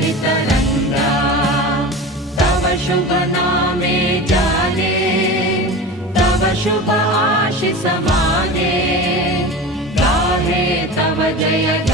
तरंगा तव शुभ नामे जाने तव शुभ आशीष माने गाहे तव जय